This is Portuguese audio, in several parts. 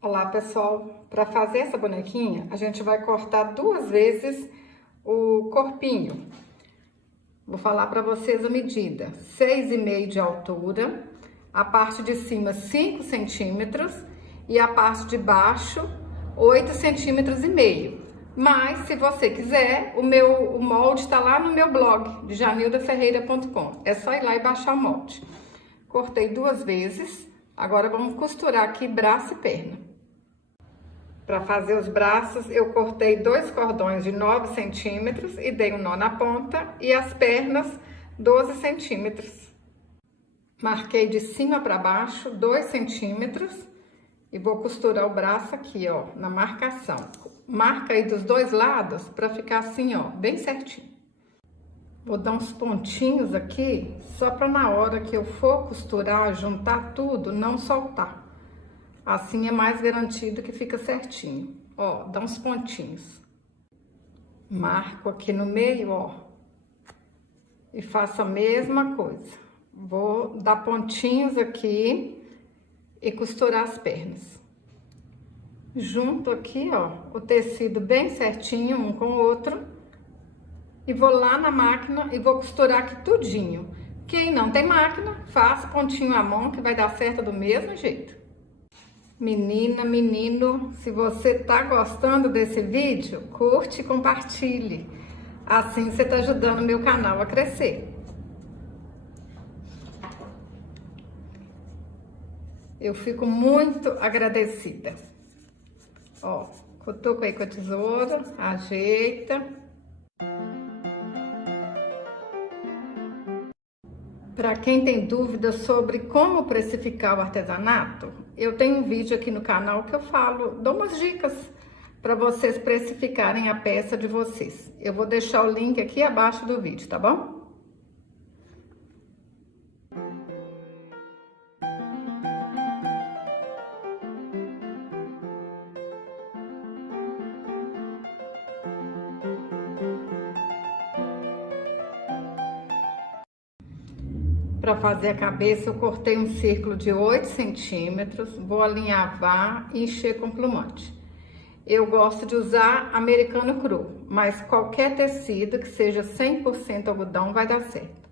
Olá pessoal, para fazer essa bonequinha a gente vai cortar 2 vezes o corpinho. Vou falar para vocês a medida: 6,5 de altura, a parte de cima 5 centímetros e a parte de baixo 8,5 centímetros. Mas se você quiser, o molde está lá no meu blog de janildaferreira.com, é só ir lá e baixar o molde. Cortei 2 vezes, agora vamos costurar aqui braço e perna. Para fazer os braços, eu cortei 2 cordões de 9 centímetros e dei um nó na ponta, e as pernas 12 centímetros. Marquei de cima para baixo 2 centímetros e vou costurar o braço aqui, ó, na marcação. Marca aí dos dois lados para ficar assim, ó, bem certinho. Vou dar uns pontinhos aqui, só para na hora que eu for costurar, juntar tudo, não soltar. Assim é mais garantido que fica certinho. Ó, dá uns pontinhos. Marco aqui no meio, ó. E faço a mesma coisa. Vou dar pontinhos aqui e costurar as pernas. Junto aqui, ó, o tecido bem certinho, um com o outro. E vou lá na máquina e vou costurar aqui tudinho. Quem não tem máquina, faz pontinho à mão que vai dar certo do mesmo jeito. Menina, menino, se você tá gostando desse vídeo, curte e compartilhe. Assim você tá ajudando o meu canal a crescer. Eu fico muito agradecida. Ó, cutuco aí com a tesoura, ajeita. Para quem tem dúvida sobre como precificar o artesanato, eu tenho um vídeo aqui no canal que eu falo, dou umas dicas para vocês precificarem a peça de vocês. Eu vou deixar o link aqui abaixo do vídeo, tá bom? Para fazer a cabeça, eu cortei um círculo de 8 centímetros, vou alinhavar e encher com plumante. Eu gosto de usar americano cru, mas qualquer tecido que seja 100% algodão vai dar certo.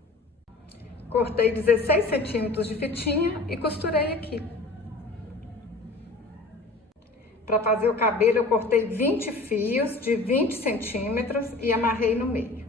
Cortei 16 centímetros de fitinha e costurei aqui. Para fazer o cabelo, eu cortei 20 fios de 20 centímetros e amarrei no meio.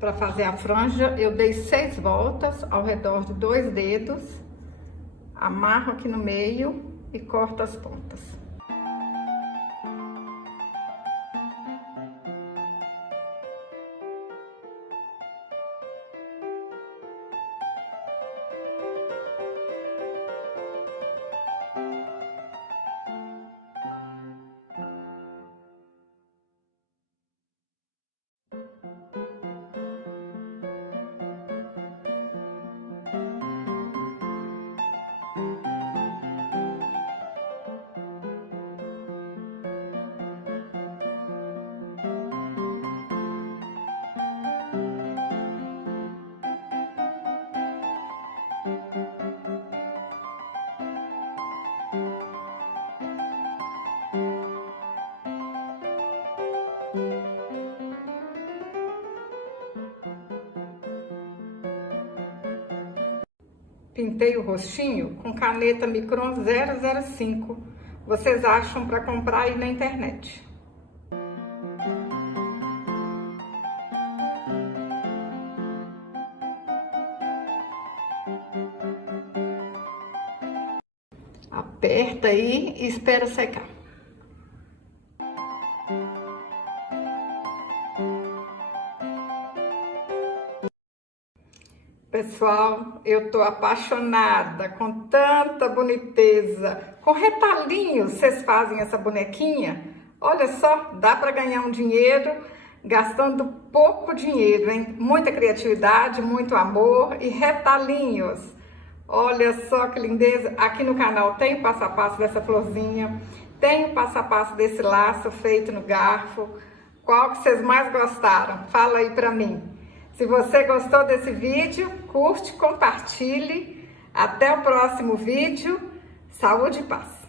Para fazer a franja, eu dei 6 voltas ao redor de 2 dedos, amarro aqui no meio e corto as pontas. pintei o rostinho com caneta Micron 005. Vocês acham para comprar aí na internet. Aperta aí e espera secar. Pessoal, eu tô apaixonada com tanta boniteza. Com retalhinhos vocês fazem essa bonequinha? Olha só, dá para ganhar um dinheiro gastando pouco dinheiro, hein? Muita criatividade, muito amor e retalhinhos. Olha só que lindeza. Aqui no canal tem o passo a passo dessa florzinha, tem o passo a passo desse laço feito no garfo. Qual que vocês mais gostaram? Fala aí pra mim. Se você gostou desse vídeo, curte, compartilhe. Até o próximo vídeo. Saúde e paz.